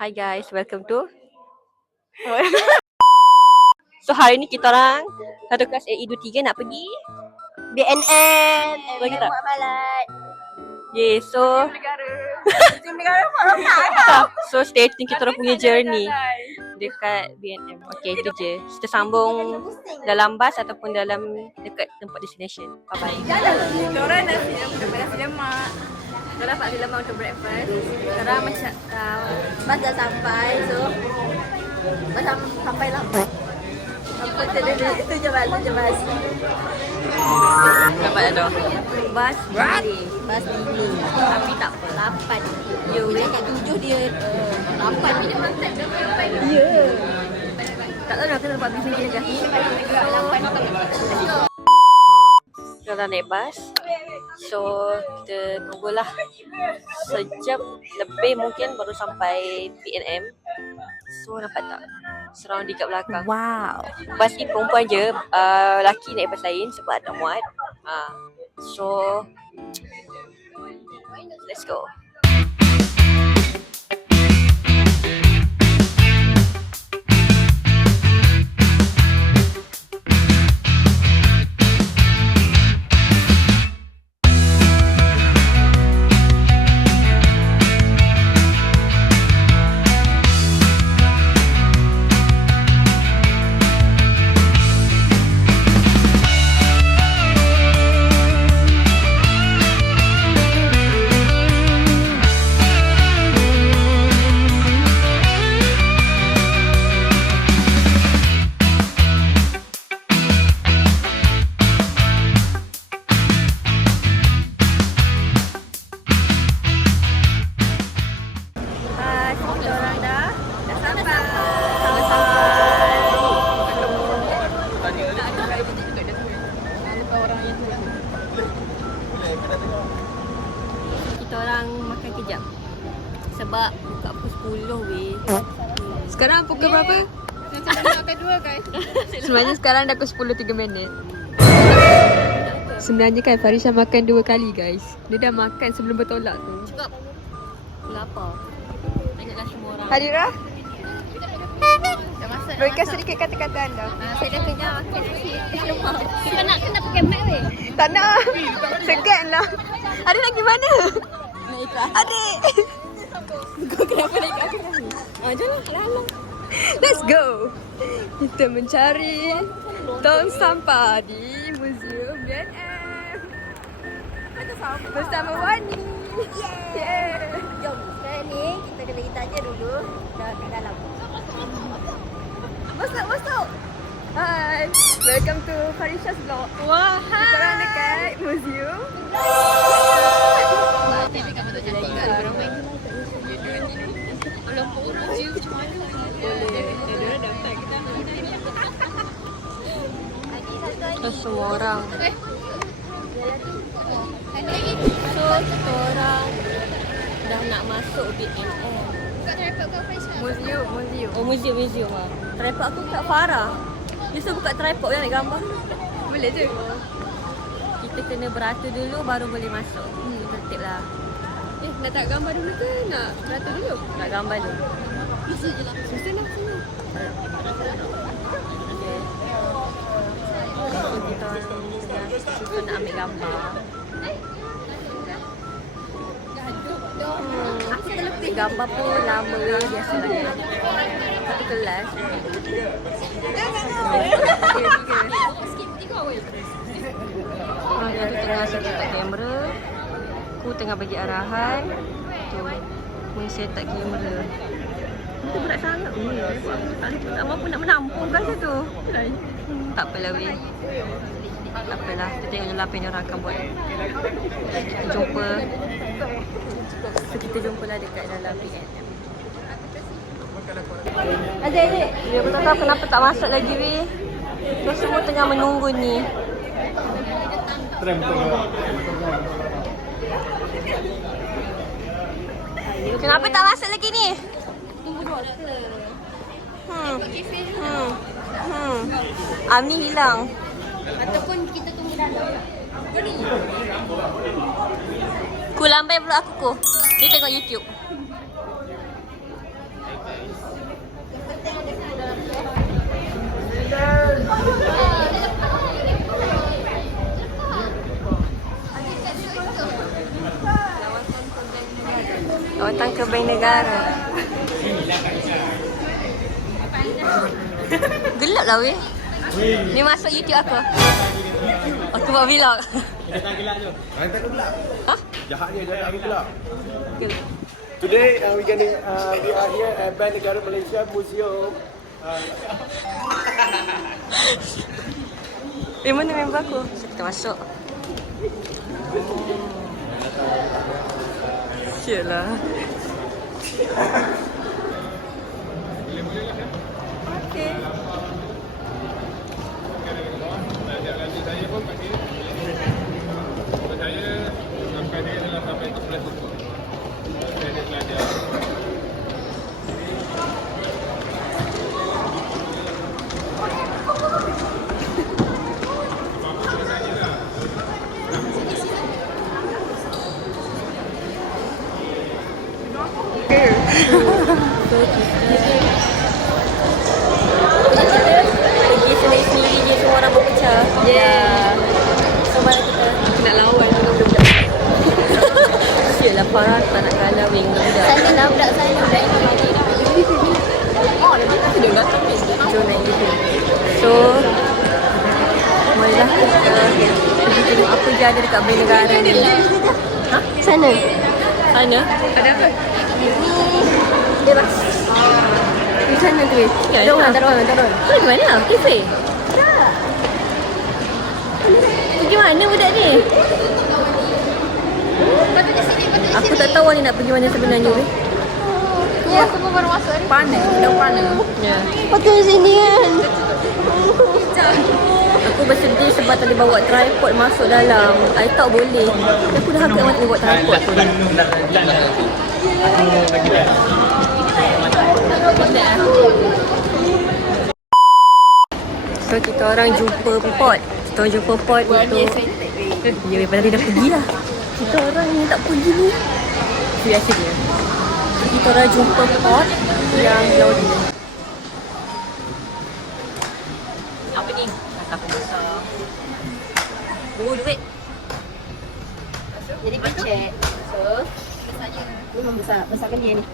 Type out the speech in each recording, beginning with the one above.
Hi guys, welcome to So hari ni kita orang satu kelas AE23 nak pergi BNN Lagi tak? Muamalat. Yeah, so So stay tune kita orang punya journey dekat BNM. Okay, itu je. Kita sambung dalam bas ataupun dalam dekat tempat destination. Bye bye. Kita orang nasi lemak. Kita dapat nasi lemak untuk breakfast. Sekarang macam bas dah sampai, so bas sampai lambat. Itu je bas. Dapat ada. Bas delay. Bas delay. Tapi tak apa, 8. Ya, dia kat 7 dia 8 minit. Ya. Tak tahu nak kena buat bising kena dah. Kita dah naik bas. So kita tunggulah sejam lebih mungkin baru sampai PNM. So nampak tak? Surrounding kat belakang. Wow. Bas ni perempuan je, lelaki naik bas lain sebab ada muat. So let's go. Kita orang makan kejap sebab buka pukul 10 weh. Sekarang pukul berapa? Macam mana makan dua guys? Sebenarnya sekarang dah pukul 10.03 minit. Sebenarnya kan Farisha makan 2 kali guys. Dia dah makan sebelum bertolak tu. Cukup. Aku lapar. Tengoklah semua orang. Hadira, Dah masak. berikan sedikit kata-kata anda. Saya dah kenyang makan sikit. Kita nak kena pakai mic weh. Tak nak. Segan lah. Adik nak pergi mana? Naik kelas. Adik. Kau kenapa naik kelas ni? Jalan halang. Let's go. Kita mencari tong sampah di Museum BNM. Bersama Wani. Yeah. Jom, sekarang ni kita kena tanya dulu kat dalam. Masuk. Hai. Welcome to Farisha's vlog. Wah, Kita orang dekat museum. semua orang. So kita orang dah nak masuk BNM. Museum. Oh, museum lah. Tripod aku kat Farah. Dia suruh buka tripod yang nak gambar. Boleh je. Kita kena beratur dulu baru boleh masuk. Tertib lah. Nak tak gambar dulu ke nak beratur dulu? Nak gambar dulu. Susah lah sini. Okay. So kita nak ambil gambar. Gambar pun lama biasalah. Satu kelas. Dia tu tengah set up kamera. Aku tengah bagi arahan. Tu set up kamera. Itu berat sangat weh. Tak mampu nak menampung kat situ. Tak apalah weh. Tak apalah. Kita tengok je lah apa yang orang akan buat. Kita jumpa. So kita jumpalah dekat dalam BNM. Adik. Dia pun tak tahu kenapa tak masuk lagi weh. So semua tengah menunggu ni. Kenapa tak masuk lagi ni? Tunggu doktor. Amni hilang. Ataupun kita tunggu dalam. Ku lambai pula aku ku. Dia tengok YouTube. Bank Negara. Gelap lah weh. Ni masuk YouTube aku. Aku buat vlog. Kita tak gelap je. Tak gelap. Ha? Jahat dia, jahat aku gelap. Gelap. Today we are here at Bank Negara Malaysia Museum. Mana member aku? So, kita masuk. Cielah. Okay. Pergi sendiri-sendiri je, semua orang berpecah. Yeah. So mana kita nak lawan dengan budak-budak. Sialah parah, tak nak kalah weh dengan budak. Sana lah budak sana. Budak ini lagi dah. Oh, dia kasi dia datang ni. Jom naik gitu. So, marilah kita pergi tengok apa je ada dekat Bank Negara ni. Ha? Sana? Sana? Ada apa? Dia bas. Di sana tu weh. Ya, Turun. Pergi mana? Kafe? Pergi mana budak ni? Aku tak tahu ni nak pergi mana sebenarnya weh. Ya, semua baru masuk ni. Panas, dah panas. Ya. Patut di sini kan. Aku bersedih sebab tadi bawa tripod masuk dalam. I tak boleh. Aku dah agak mati bawa tripod tu. So kita orang jumpa pot. Kita orang jumpa pot untuk ya, tadi dah pergi lah. Kita orang ni tak pergi ni. Biasa dia. Kita orang jumpa pot yang laut ni. Apa ni? Aku besar. Oh, duit. Jadi pecek. So, besarnya. Memang besar. Besarkan dia ni.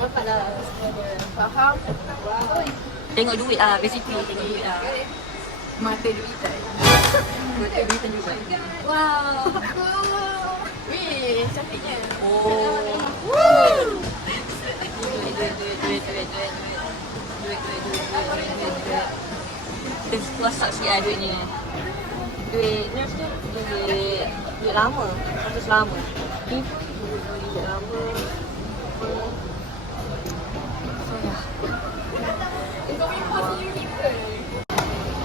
Nampak lah. Faham? Tengok duit lah, basically tengok duit lah. Mata duitan. Mata duitan juga. Wow. Wih, cantiknya. Oh. Duit. Dia kuasa sikit lah duit ni. Duit lama. Harus lama. Duit lama.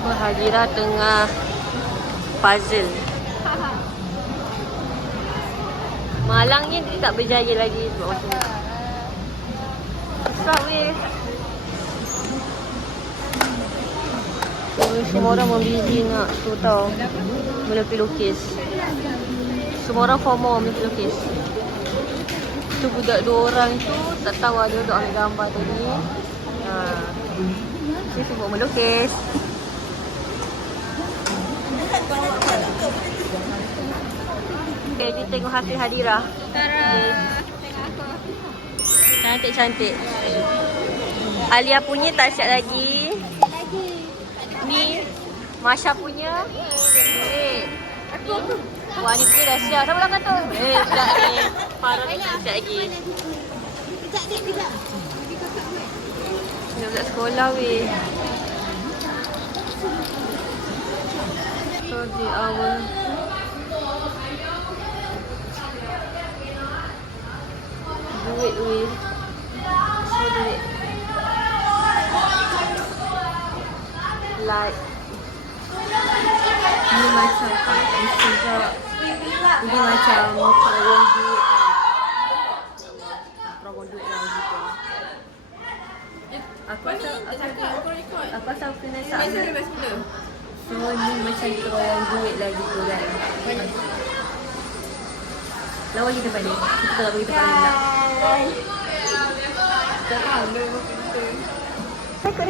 Mahadira tengah puzzle. Malangnya dia tak berjaya lagi buat macam ni. Susah weh. Semua orang membiji nak tu tau. Melukis. Semua orang FOMO melukis. Tu budak 2 orang tu tak tahu ada duduk ambil gambar tadi. Dia sibuk melukis. Okay, dia tengok hasil Hadira. Tengok aku. Cantik-cantik. Alia punya tak siap lagi. Ni Masya punya. Aku. Wah, ni punya dah siap. Siapa belakang tu? Budak ni. Farah ni tak siap lagi. Kejap. Dia budak sekolah weh. So di awal duit weh. So duit. Like ni macam juga. Ini macam perawang duit lah. Perawang duit lah gitu. Aku asal kena submit. So ni macam perawang duit lah gitu kan. Lawan kita balik. Kita tak pergi tempat lain lah. Rekod.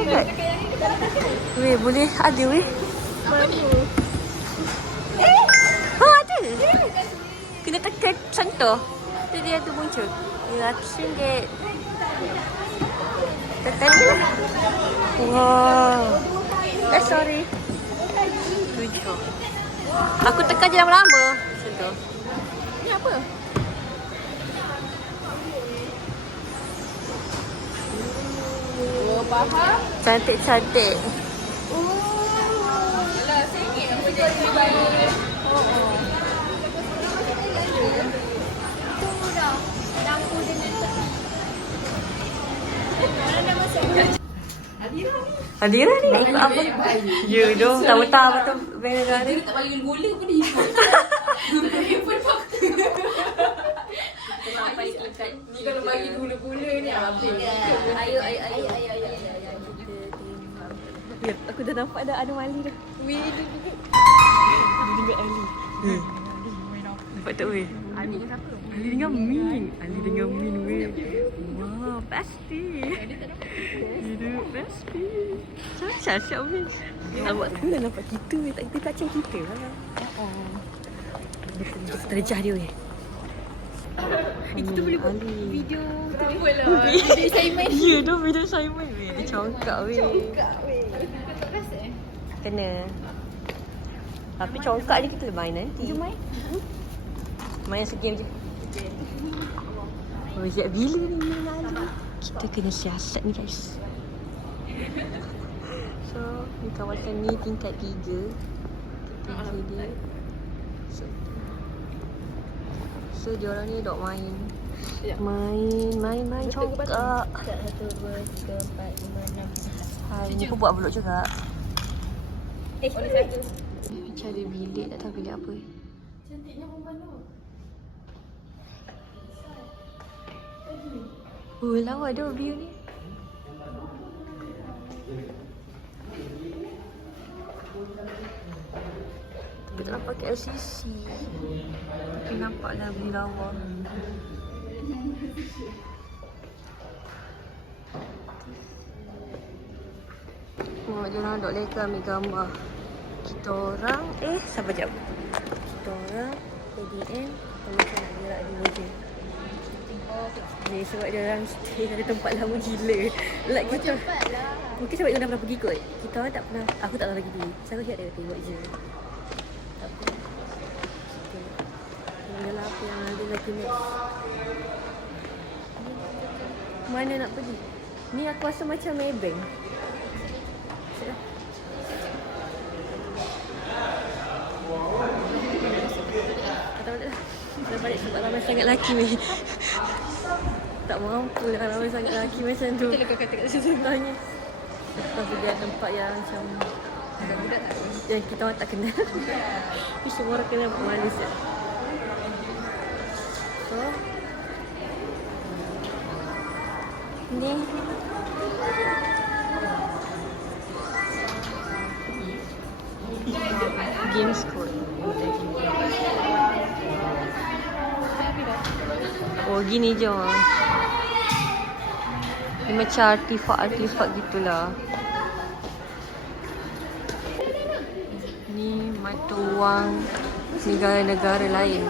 Weh, boleh ada weh. Oh, ada. Kena tekan sentuh. Tu dia tu muncul. RM100. Tekan je lah. Wow. Sorry. Tujuh. Aku tekan je lama-lama. Macam tu. Ni apa? Oh, faham? Cantik-cantik. Alah, RM1 aku jual lebih baik. Adira ni ikut apa? Ya dong. Tahu-tahu tu bank negara. Tak bagi gula pun dia ikut. Handphone fakta. Sampai tingkat ni kalau bagi gula-gula ni apa? Ayo. Ya, aku dah nampak dah anomali dah. Weh, dia dengan Ali. Nampak tak weh? Ali dengan siapa? Ali dengan Min. Ali dengan Min weh. Wah, pasti. Hidup pasti. Siap Min. Nampak tu dah nampak kita weh. Tak kita kacang kita lah. Terjah dia weh. Kita boleh buat video. Tak apalah. Video assignment. Ya dah video assignment weh. Dia congkak weh. Kena. Tapi congkak ni kita main nanti. Jom main. Main segame je. Oh, siap bila ni main Ali. Kita kena siasat ni guys. So, ni kawasan ni tingkat 3. Tingkat dia. So, diorang ni dok main. Main congkak. 1, 2, 3, 4, 5, 6. Hari ni pun buat vlog juga. Oleh satu. Cari bilik, tak tahu bilik apa. Cantiknya perempuan tu. Oh, lawa dah view ni. Tapi tak nampak kat LCC. Tapi nampaklah view lawa. Oh, dia orang dok leka ambil gambar. Kita orang, sabar jap. Kita orang, ADM, macam nak gerak dulu je. Ni sebab dia orang stay dari tempat lama gila. Like kita. Mungkin sebab dia dah pernah pergi kot. Kita orang tak pernah, aku tak pernah pergi dulu. Saya lihat dia tengok je. Tak apa. Dia lah apa yang ada lagi next. Mana nak pergi? Ni aku rasa macam Maybank. Dah balik sebab ramai sangat lelaki ni. Tak mampu dah ramai sangat lelaki macam tu. Betul kau kata kat situ. Tanya. Lepas tu dia tempat yang macam Budak-budak tak ada. yang kita orang tak kenal. Tapi semua orang kenal pemalis je. So ni games code. Oh gini je. Dia macam artifak gitulah. Ni mata wang negara-negara lain.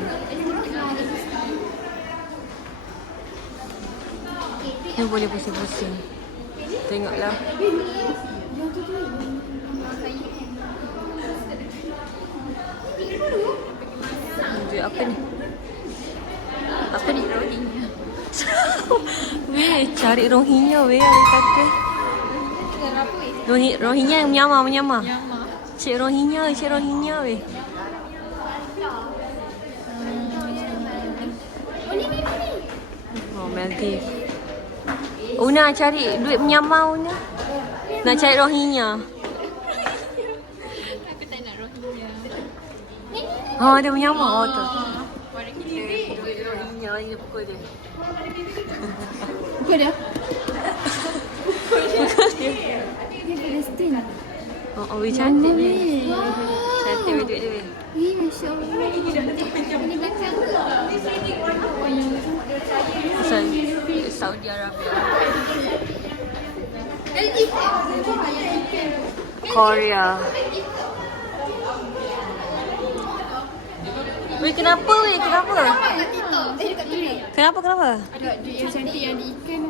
Ni boleh pusing-pusing. Tengoklah. Apa ni? Apa ni? Rohingya. Weh, cari Rohingya weh ada kata. Negara apa weh? Rohingya yang Myanmar. Myanmar. Cik Rohingya weh. Oh, Maldives. Una cari duit Myanmar Una. Nak cari Rohingya. Aku tak nak Rohingya. Oh, dia Myanmar. Oh, tu. Warna kita. Rohingya dia pukul dia. Pukul dia? Pukul dia. Dia Palestin. Oh, weh cantik weh. Cantik weh duit dia weh. Wih, Masya Allah. Ini belakang. Asal Saudi Arabia. Korea. Weh, kenapa weh? Kenapa? Dekat tu. Kenapa? Ada duit yang cantik yang di ikan.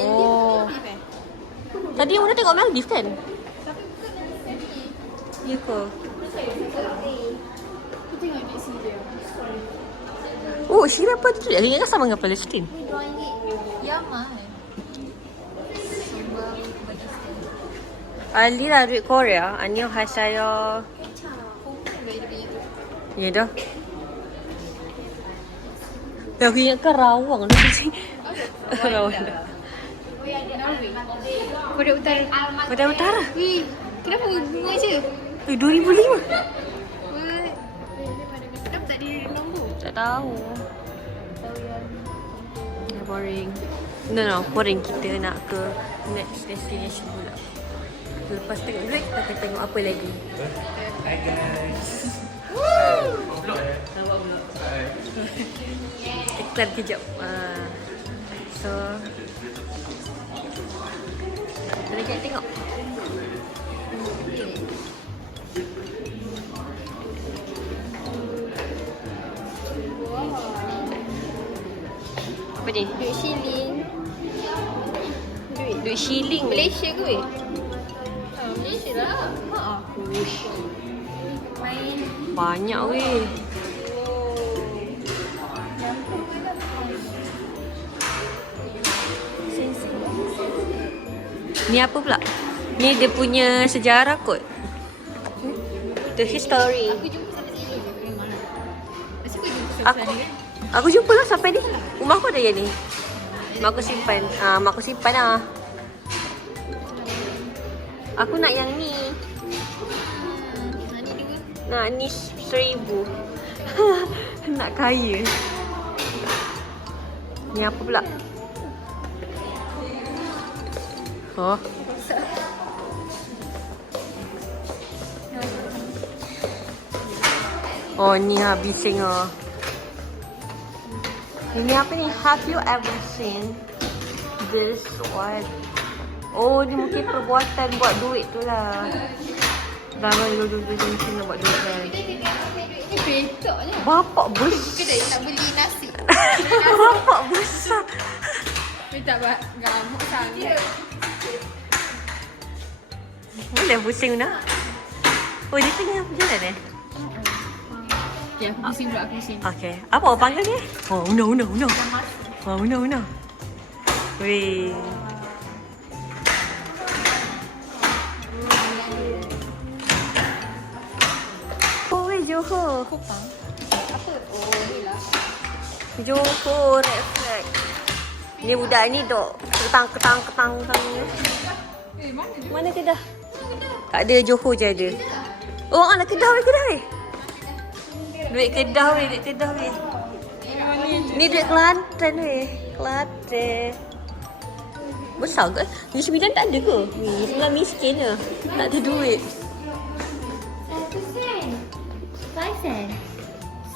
Oh. Tadi Muna tengok Maldives kan? Ya ke? Aku tengok duit sini. Oh, Syria apa tu? Dia ingat sama dengan Palestin. Yaman. Ali lah duit Korea. Anio hasayo. Ya dah. Dah aku ingat Kerawang tu sih. Kerawang. Korea Utara. Pada utara. Wih, kenapa bunga je? 2005. Kenapa tak di nombor? Tak tahu. Boring. No, boring. Kita nak ke next destination pula. Lepas tengok duit, kita akan tengok apa lagi. Hi guys. Iklan kejap. So, kita lagi nak tengok. Apa ni? Duit shilling. Duit shilling. Malaysia ke weh? Malaysia lah. Main. Banyak weh. Ni apa pula? Ni dia punya sejarah kot. The history. Aku jumpa sampai sini. Masa aku jumpa Aku, sampai sini. aku jumpa lah sampai ni. Rumah aku ada yang ni. Mak aku simpan. Mak aku simpan lah. Aku nak yang ni. Nak ni 1,000. Nak kaya. Ni apa pula? Oh. Oh, ni habising ah. Ini apa ni? Have you ever seen this one? Oh, ni mungkin perbuatan buat duit tu lah. Ramai dulu mungkin nak buat duit kan. Ni betoknya. Bapak besar. Kedai nak beli nasi. Bapak besar. Minta gamuk sangat. Boleh pusing nak? Oh, dia tengah berjalan eh? Ya, aku pusing pula, aku pusing. Okay. Apa orang panggil ni? Oh, Una. Oh, Una. Weh. Oh, weh, Johor. Kupang. Apa? Oh, ni lah. Johor reflect. Ni budak ni dok ketang. Eh, mana dia? Mana Kedah? Tak ada, Johor je ada. Oh, anak Kedah weh. Duit Kedah weh. Ni duit Kelantan weh. Kelantan. Besar ke? Ni 9 tak ada ke? Ni 9 miskin je. Tak ada duit. 1 sen. 5 sen.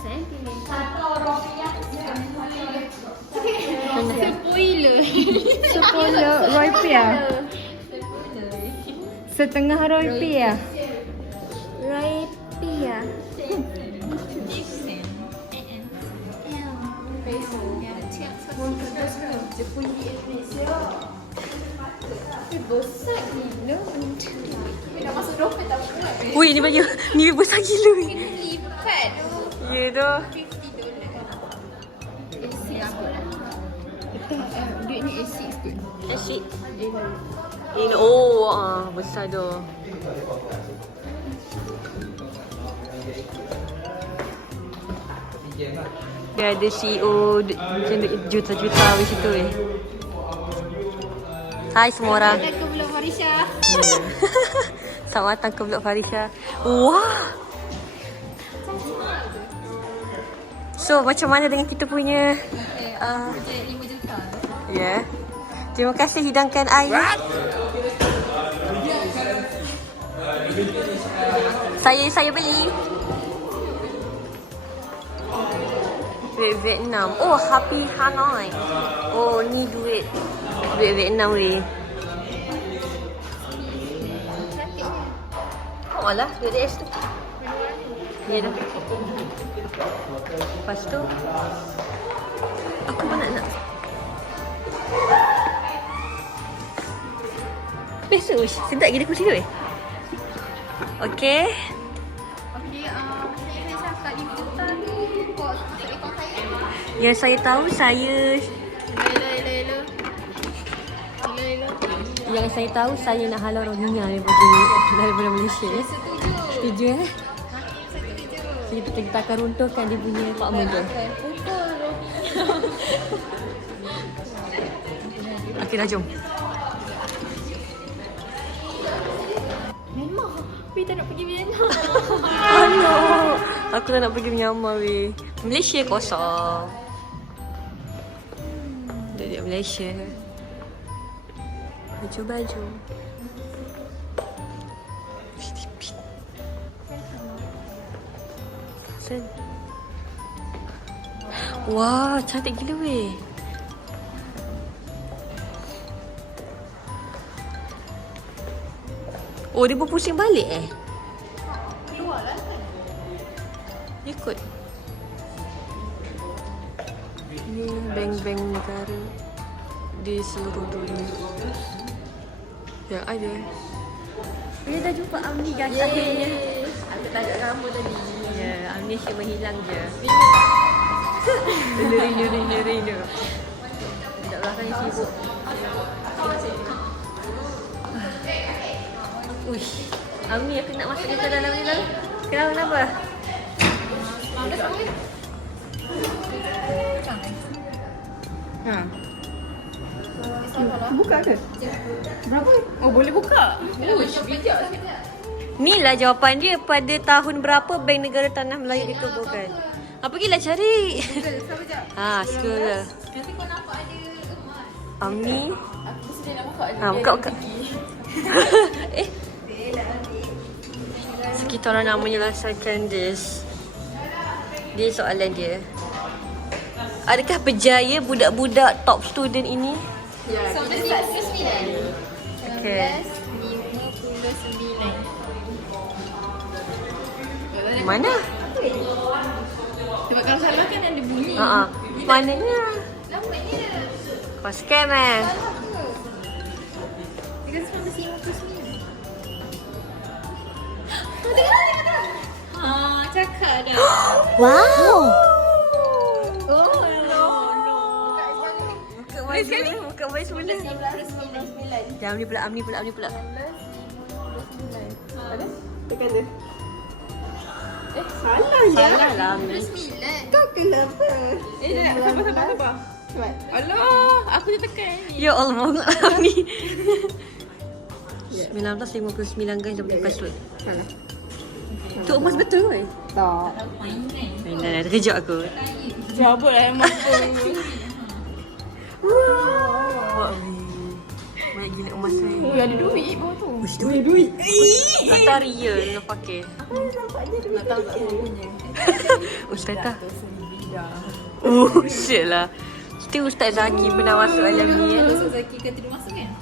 Sen pilih. Rupiah. Setengah rupiah. Rupiah. Besar gila. Nak masuk dompet tak boleh. Weh, ni baju. Ni besar gila weh. Kena lipat. Ya dah. $50. AC apa lah? Duit ni AC kot. Asyik. In oh, besar dah. Dia ada CEO macam juta-juta di situ weh. Hai semua orang. Dah ke Blok Farisha. Selamat datang ke Blok Farisha. Wah. So, macam mana dengan kita punya Projek 5 juta. ya. Terima kasih hidangkan air. Saya beli. Duit Vietnam. Oh, Happy Hanoi. Oh, ni duit Vietnam weh. Oh, alah, duit DS tu. Ya dah. Lepas tu aku pun nak. Best tu. Sedap gila kursi tu eh. Okey. Okey, saya cakap di hutan tu kok ikut saya. Yang saya tahu saya Yang saya tahu saya nak halau Rohingya daripada Malaysia. Setuju eh? Kita akan runtuhkan dia punya apartment tu. Okey dah jom. Myanmar. Tapi tak nak pergi Myanmar. Oh no. Aku tak nak pergi Myanmar weh. Malaysia kosong. Dia Malaysia. Baju. Wah, cantik gila weh. Oh, dia berpusing balik eh? Keluar lah kan. Ikut. Ni bank-bank negara di seluruh dunia. Ya, ada. Kita dah jumpa Amni guys akhirnya. Aku tajuk kamu tadi. Ya, Amni asyik menghilang je. Rindu. Budak belakang ni sibuk. Uish, Amni aku nak masuk ke dalam ni lah. Kenapa? Ha. Buka ke? Berapa? Oh, boleh buka. Ni lah jawapan dia. Pada tahun berapa Bank Negara Tanah Melayu ditubuhkan? Pergilah cari. Ha, scroll. Nanti kau nampak ada emas. Amni. Aku sedih nak buka je. Buka. Kita orang nak menyelesaikan this. Dia soalan dia. Adakah berjaya budak-budak top student ini? Ya, 1959. Okay. 1959. Mana? Sebab kalau salah kan ada bunyi. Mananya? Nampaknya. Kau scam eh? Because 1959. Tengok. Cakap dah. Wow. Oh, no. Buka baik semula. 1999. Jangan Amni pula. Ada? Tekan dia. Salah ya. Salah lah Amni. 1999. Kau kenapa? Sabar. Cepat. Alah, aku dah tekan ni. Ya Allah, maaf Amni. 1959 guys dah pakai password. Salah. Tu emas betul ke? Tak. Dah terkejut aku. Jawab lah emang tu. Wah, banyak gila emas ni. Oh, ada duit bawah tu. Duit. Kata real nak pakai. Nampaknya duit. Tak tahu tak punya. Ustaz tak? Shit lah. Kita Ustaz Zaki pernah masuk alam ni eh. Ustaz Zaki kata dia masuk kan?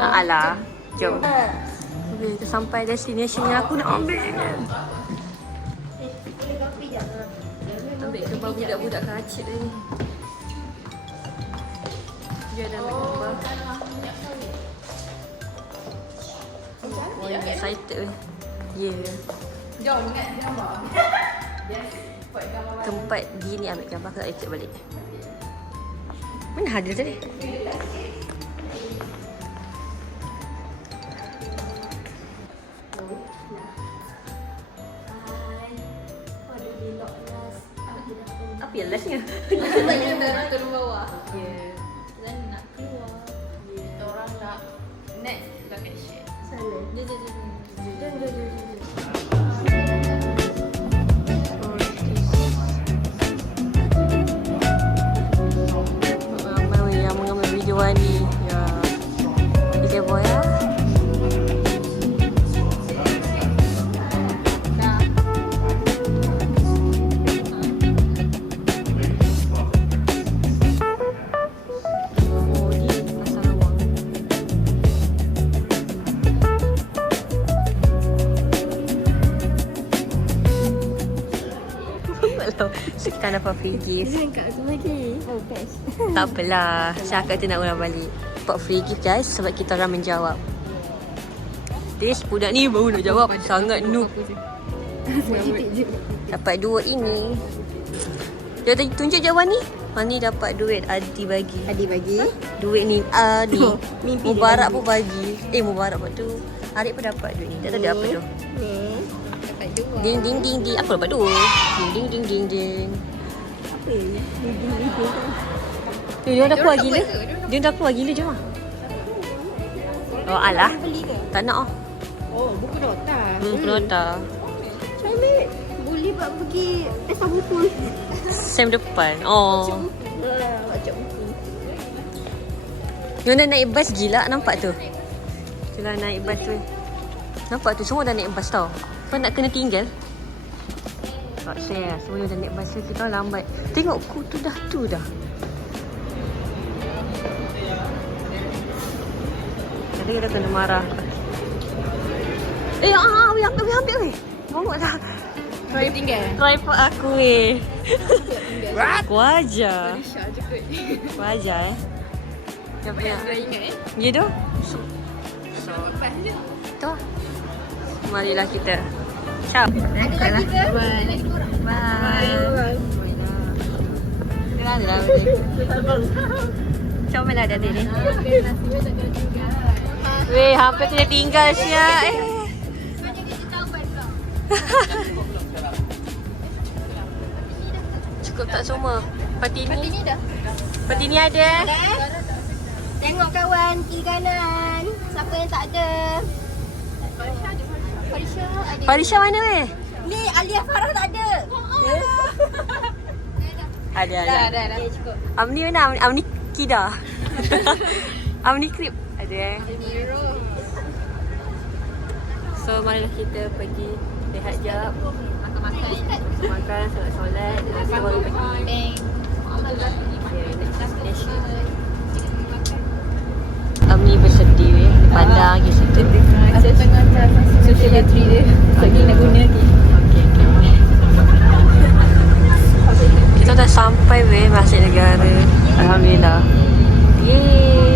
Alah. Jom. Okay, kita sampai destination yang aku nak ambil. Ambil gambar budak-budak kacik ni. Dia ada ambil gambar. Oh, yang excited weh. Yeah. Jom ingat gambar. Tempat dia ni ambil gambar, aku tak ikut balik. Mana hadir tadi? Apa yang lastnya? Sebab kita dah turun bawah. Yeah. Dan nak keluar. Kita orang nak next location. Sana. Jom. Ramai yang mengambil video ni. Ya. Kita boy ya. Kita dapat free gift. Kat tu lagi. Oh, best. Tak apalah. Syakak tu nak ulang balik. Dapat free gift guys sebab kita orang menjawab. This budak ni baru nak jawab. Sangat noob. Dapat duit ini. Dia tadi tunjuk jawapan ni. Mani dapat duit Adi bagi. Adi bagi. Duit ni ni. Oh, mimpi Mubarak dia pun bagi. Mubarak pun tu. Arik pun dapat duit ni. Tak tahu dia apa tu. Ni. Dapat dua. Ding ding ding ding. Aku dapat dua. Ding ding ding ding ding. Apa ni? Ni. Dia dah keluar gila. Dia dah keluar gila jom ah. Oh alah. Beli ke? Tak nak ah. Oh, buku nota. Buku nota. Ambil. Boleh buat pergi pesta buku. Sem depan. Oh. Baca buku. Dia dah naik bas gila nampak tu. Dia dah naik bas tu. Nampak tu semua dah naik bas tau. Kau nak kena tinggal. Tak saya semua dah naik bas tu kita lambat. Tengok ku tu dah. Jadi kita kena marah. Ambil weh. Bawa dah. Try tinggal. Tripod aku weh. What? Wajar. Syah je kot. Wajar Yang punya. Dah ingat Ya tu. Lepas je. Tu. Marilah kita. Ciao. Ada lagi ke? Bye. Jangan lah. Macam mana ada ni? Weh, hampir kena tinggal siap. Cukup tak semua? Patini dah. Patini ada. Tengok kawan kiri kanan. Siapa yang tak ada? Farisha ada. Farisha mana weh? Ni Alia Farah tak ada. Ada. Dah. Cukup. Amni mana? Amni Kida. Amni Krip. Ada So marilah kita pergi rehat jap. Makan, solat-solat. Lepas tu baru pergi. Amni bersedih weh. Pandang je situ. Ada tengah social battery dia. Lagi nak guna lagi. Okay. Kita dah sampai weh masuk negara. Alhamdulillah. Yeay.